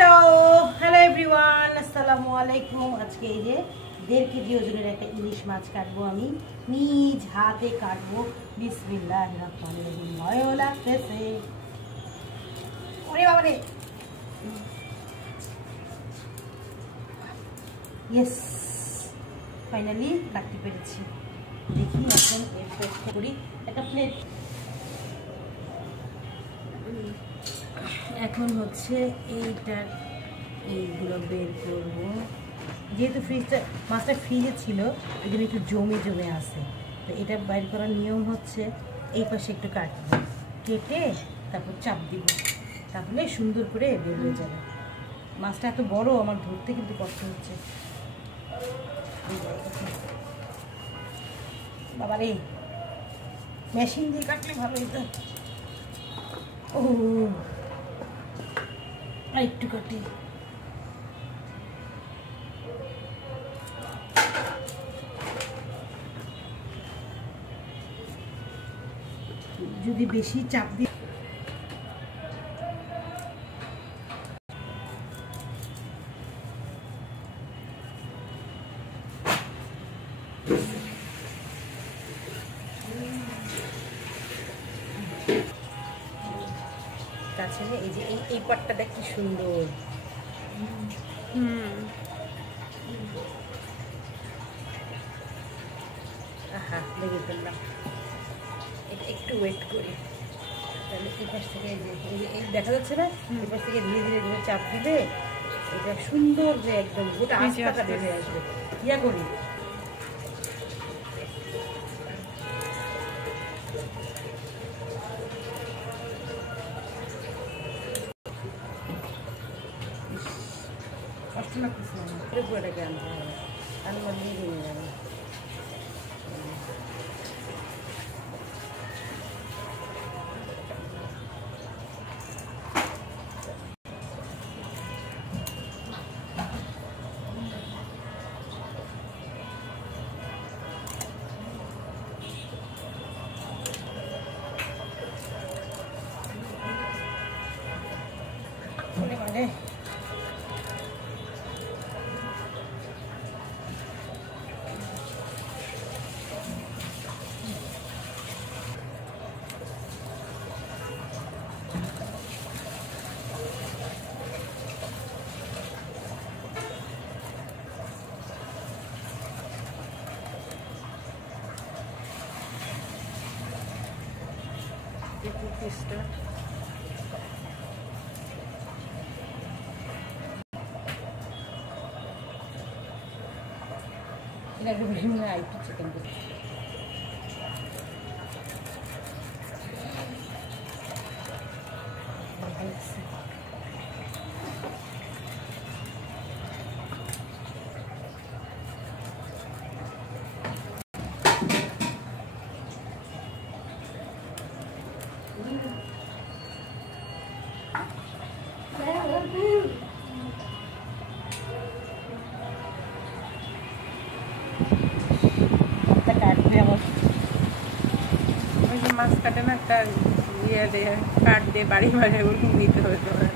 Hello hello everyone, আসসালামু আলাইকুম। আজকে এই যে 1.5 কেজি ওজনের একটা ইলিশ মাছ কাটবো, আমি নিজ হাতে কাটবো। বিসমিল্লাহির রহমানির রহিম। ভয়ও লাগতেছে, ওরে বাবা রে। ইয়েস, ফাইনালি কাটতে পেরেছি। দেখি এখন এর চেষ্টা করি একটা প্লেট। এখন হচ্ছে এইগুলো বের করবো। যেহেতু মাছটা ফ্রিজে ছিল, ওই জন্য একটু জমে আছে। তো এটা বাইর করার নিয়ম হচ্ছে এই পাশে একটু কাটবো, কেটে তারপর চাপ দিব, তাহলে সুন্দর করে বের হয়ে যাবে। মাছটা এত বড়, আমার ধরতে কিন্তু কষ্ট হচ্ছে। বাবারে, মেশিন দিয়ে কাটলে ভালো হতো। ও একটু কাটি। যদি বেশি চাপ দিই তাছাড়া এই যে এই পাটটা দেখ কি সুন্দর। আহা, লেগে ফেললাম। এটা একটু ওয়েট করি, তাহলে এই পাশ থেকে এই দেখা যাচ্ছে না, এই পাশ থেকে ধীরে ধীরে ধীরে চাপ দিলে এটা সুন্দর যে একদম গোটা আস্তাটা বের হয়ে আসবে। ইয়া করি, কষ্ট লাগতেছে না, পুরোটাকে আনতে হবে, আনবার নিয়ে ভেঙে যাবে। মানে পিসটা এটাকে বিভিন্ন আইটি চিকেন করতে মাছ কাটে না, একটা ইয়ে দিয়ে কাঠ দিয়ে বাড়ি বাড়ি ওরকম নিতে হবে তোমার।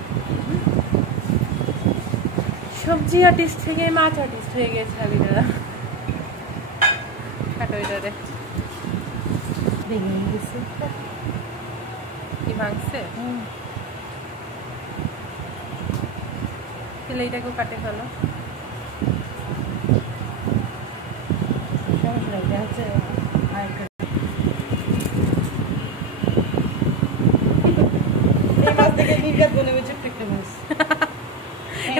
সবজি আর্টিস্ট থেকে মাছ আর্টিস্ট হয়ে গেছে আবিরা। কাটো এটারে ভেঙে গেছে, কি ভাঙছে, তাহলে এটাকেও কাটে ফেলো। সমস্যা এটা হচ্ছে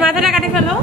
মাথাটা কাটে ফেলো।